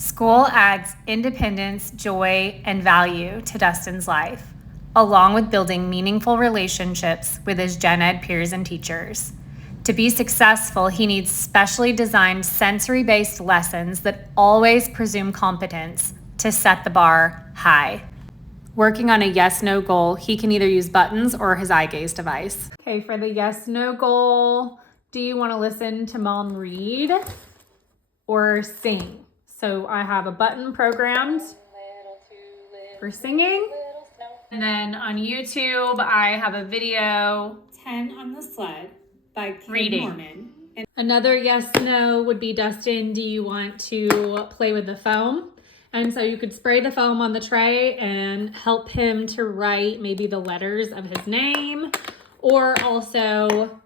School adds independence, joy, and value to Dustin's life, along with building meaningful relationships with his gen ed peers and teachers. To be successful, he needs specially designed sensory-based lessons that always presume competence to set the bar high. Working on a yes-no goal, he can either use buttons or his eye gaze device. Okay, for the yes-no goal, do you want to listen to mom read or sing? So I have a button programmed for singing. And then on YouTube, I have a video, 10 on the Sled by Kim reading. Norman. And another yes-no would be, Dustin, do you want to play with the foam? And so you could spray the foam on the tray and help him to write maybe the letters of his name, or also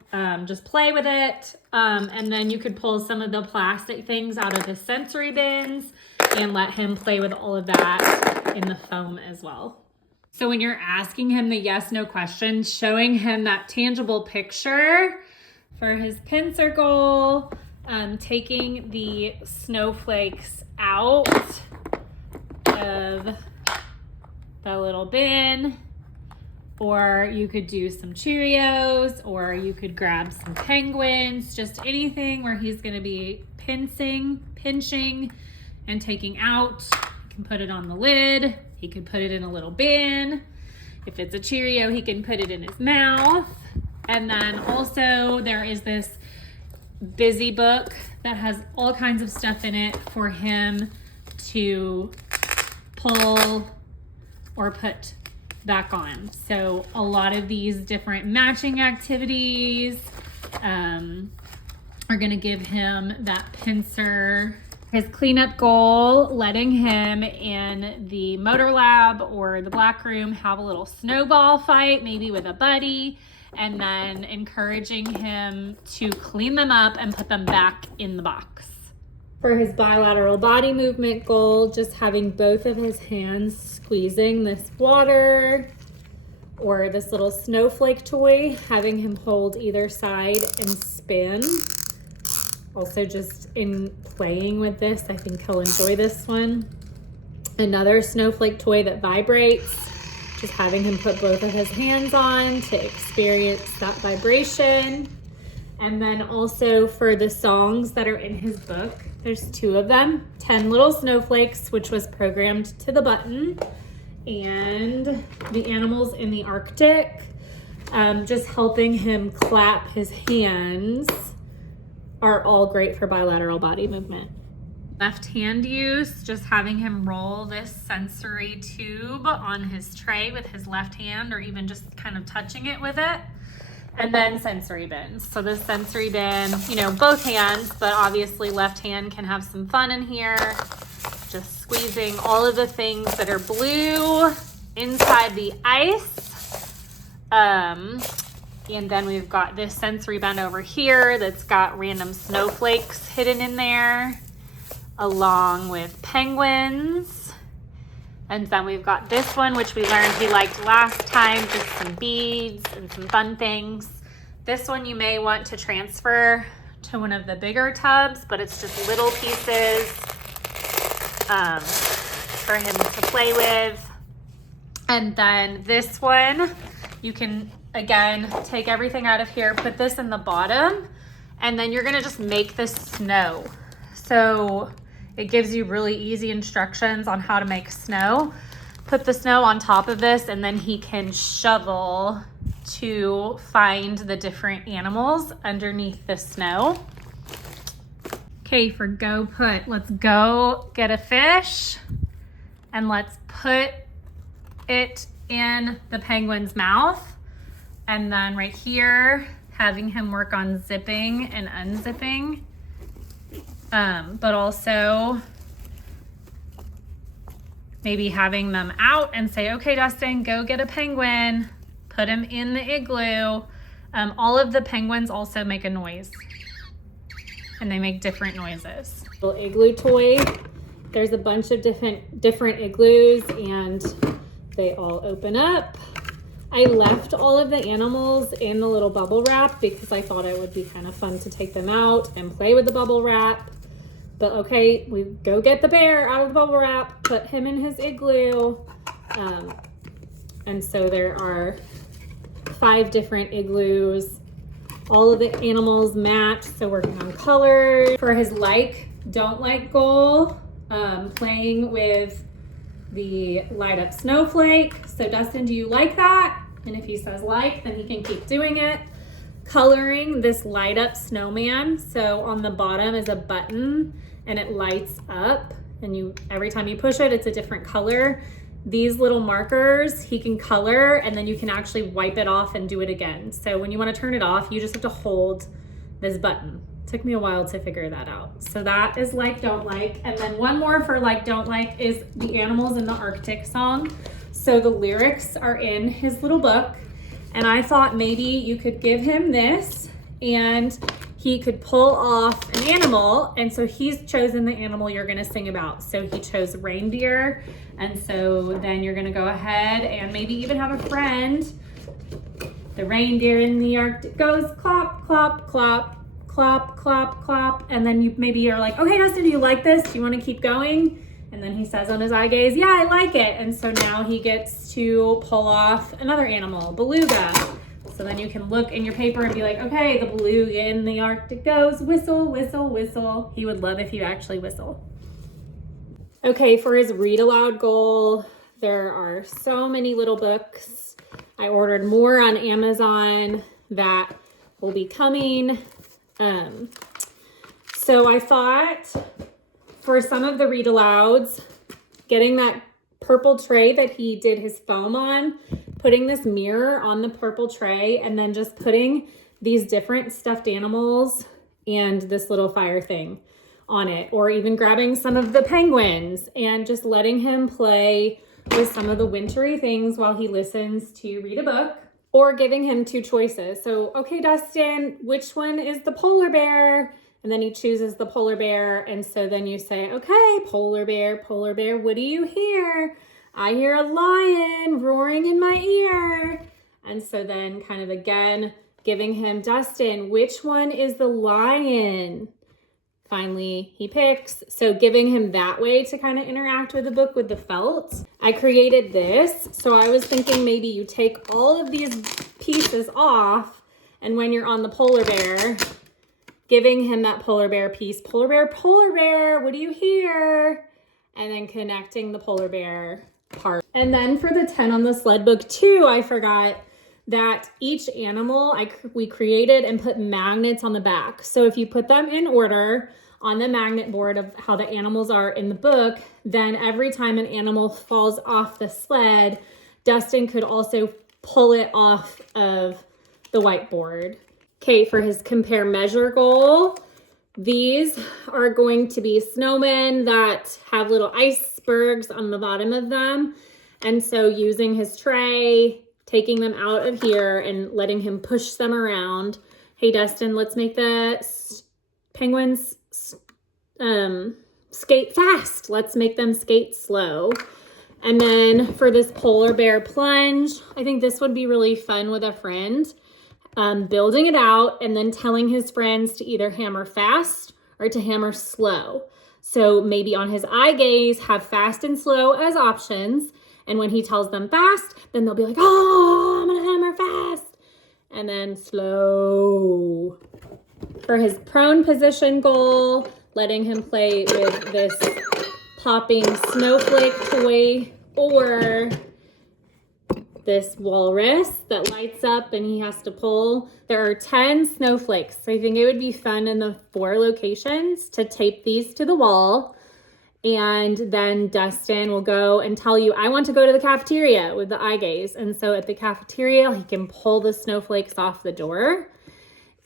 just play with it. And then you could pull some of the plastic things out of his sensory bins and let him play with all of that in the foam as well. So when you're asking him the yes-no questions, showing him that tangible picture for his pincer goal, taking the snowflakes out of the little bin, or you could do some Cheerios, or you could grab some penguins, just anything where he's going to be pinching and taking out. You can put it on the lid. He could put it in a little bin. If it's a Cheerio, he can put it in his mouth. And then also there is this busy book that has all kinds of stuff in it for him to pull or put back on. So a lot of these different matching activities are going to give him that pincer. His cleanup goal, letting him in the motor lab or the black room have a little snowball fight, maybe with a buddy, and then encouraging him to clean them up and put them back in the box. For his bilateral body movement goal, just having both of his hands squeezing this water, or this little snowflake toy, having him hold either side and spin. Also, just in playing with this, I think he'll enjoy this one. Another snowflake toy that vibrates, just having him put both of his hands on to experience that vibration. And then also for the songs that are in his book, there's 2 of them, 10 Little Snowflakes, which was programmed to the button, and The Animals in the Arctic, just helping him clap his hands, are all great for bilateral body movement. Left hand use, just having him roll this sensory tube on his tray with his left hand, or even just kind of touching it with it. And then sensory bins. So this sensory bin, both hands, but obviously left hand can have some fun in here. Just squeezing all of the things that are blue inside the ice. And then we've got this sensory bin over here that's got random snowflakes hidden in there, along with penguins. And then we've got this one, which we learned he liked last time, just some beads and some fun things. This one you may want to transfer to one of the bigger tubs, but it's just little pieces for him to play with. And then this one, you can, again, take everything out of here, put this in the bottom, and then you're gonna just make this snow. So it gives you really easy instructions on how to make snow. Put the snow on top of this, and then he can shovel to find the different animals underneath the snow. Okay, for go put, let's go get a fish and let's put it in the penguin's mouth. And then right here, having him work on zipping and unzipping. But also maybe having them out and say, okay, Dustin, go get a penguin, put him in the igloo. All of the penguins also make a noise, and they make different noises. Little igloo toy. There's a bunch of different igloos, and they all open up. I left all of the animals in the little bubble wrap because I thought it would be kind of fun to take them out and play with the bubble wrap. But okay, we go get the bear out of the bubble wrap, put him in his igloo. And so there are 5 different igloos. All of the animals match, so working on colors. For his like, don't like goal, playing with the light up snowflake. So Dustin, do you like that? And if he says like, then he can keep doing it. Coloring this light up snowman. So on the bottom is a button and it lights up, and every time you push it, it's a different color. These little markers he can color, and then you can actually wipe it off and do it again. So when you want to turn it off, you just have to hold this button. Took me a while to figure that out. So that is like, don't like. And then one more for like, don't like is the animals in the Arctic song. So the lyrics are in his little book, and I thought maybe you could give him this and he could pull off an animal. And so he's chosen the animal you're gonna sing about. So he chose reindeer. And so then you're gonna go ahead and maybe even have a friend. The reindeer in the Arctic goes clop, clop, clop, clop, clop, clop. And then maybe you're like, okay, Dustin, do you like this? Do you wanna keep going? And then he says on his eye gaze, yeah, I like it. And so now he gets to pull off another animal, beluga. So then you can look in your paper and be like, okay, the beluga in the Arctic goes whistle, whistle, whistle. He would love if you actually whistle. Okay, for his read aloud goal, there are so many little books. I ordered more on Amazon that will be coming. So I thought for some of the read alouds, getting that purple tray that he did his foam on, putting this mirror on the purple tray, and then just putting these different stuffed animals and this little fire thing on it, or even grabbing some of the penguins and just letting him play with some of the wintry things while he listens to read a book, or giving him 2 choices. So, okay, Dustin, which one is the polar bear? And then he chooses the polar bear. And so then you say, okay, polar bear, what do you hear? I hear a lion roaring in my ear. And so then kind of again, giving him, Dustin, which one is the lion? Finally, he picks. So giving him that way to kind of interact with the book with the felt. I created this. So I was thinking maybe you take all of these pieces off, and when you're on the polar bear, giving him that polar bear piece, polar bear, what do you hear? And then connecting the polar bear part. And then for the 10 on the sled book too, I forgot that each animal we created and put magnets on the back. So if you put them in order on the magnet board of how the animals are in the book, then every time an animal falls off the sled, Dustin could also pull it off of the whiteboard. Okay, for his compare measure goal, these are going to be snowmen that have little icebergs on the bottom of them. And so using his tray, taking them out of here and letting him push them around. Hey, Dustin, let's make the penguins skate fast. Let's make them skate slow. And then for this polar bear plunge, I think this would be really fun with a friend. Building it out and then telling his friends to either hammer fast or to hammer slow. So maybe on his eye gaze, have fast and slow as options. And when he tells them fast, then they'll be like, oh, I'm gonna hammer fast. And then slow. For his prone position goal, letting him play with this popping snowflake toy or this walrus that lights up and he has to pull. There are 10 snowflakes. So I think it would be fun in the 4 locations to tape these to the wall. And then Dustin will go and tell you, I want to go to the cafeteria with the eye gaze. And so at the cafeteria, he can pull the snowflakes off the door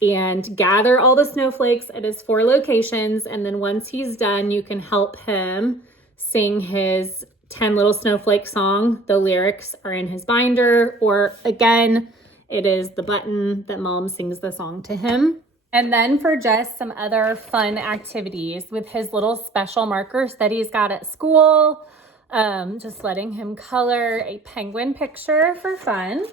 and gather all the snowflakes at his 4 locations. And then once he's done, you can help him sing his 10 Little Snowflake song. The lyrics are in his binder, or again, it is the button that mom sings the song to him. And then for just some other fun activities with his little special markers that he's got at school, just letting him color a penguin picture for fun,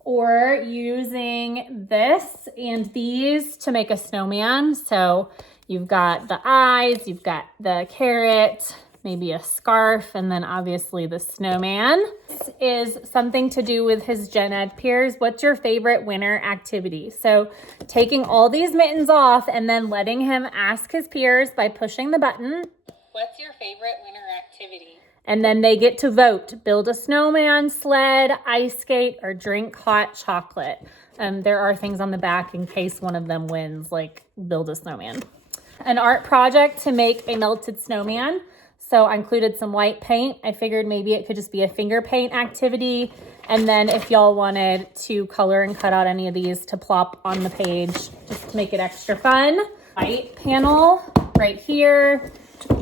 or using this and these to make a snowman. So You've got the eyes, you've got the carrot, maybe a scarf, and then obviously the snowman. This is something to do with his gen ed peers. What's your favorite winter activity? So taking all these mittens off and then letting him ask his peers by pushing the button, what's your favorite winter activity? And then they get to vote, build a snowman, sled, ice skate, or drink hot chocolate. There are things on the back in case one of them wins, like build a snowman. An art project to make a melted snowman. So I included some white paint. I figured maybe it could just be a finger paint activity. And then if y'all wanted to color and cut out any of these to plop on the page, just to make it extra fun. White panel right here.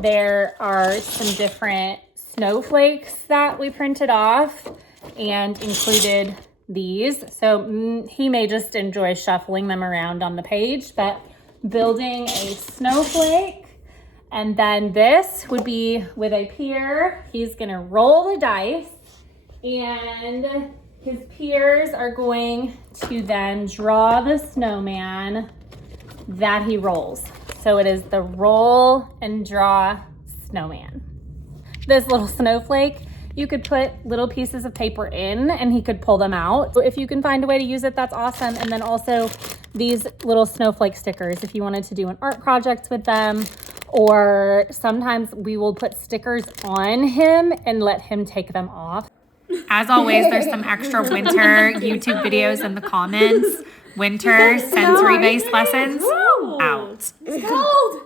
There are some different snowflakes that we printed off and included these. So he may just enjoy shuffling them around on the page, but building a snowflake. And then this would be with a peer. He's gonna roll the dice and his peers are going to then draw the snowman that he rolls. So it is the roll and draw snowman. This little snowflake, you could put little pieces of paper in and he could pull them out. So if you can find a way to use it, that's awesome. And then also these little snowflake stickers, if you wanted to do an art project with them, or sometimes we will put stickers on him and let him take them off. As always, there's some extra winter YouTube videos in the comments. Winter sensory-based lessons out. It's cold.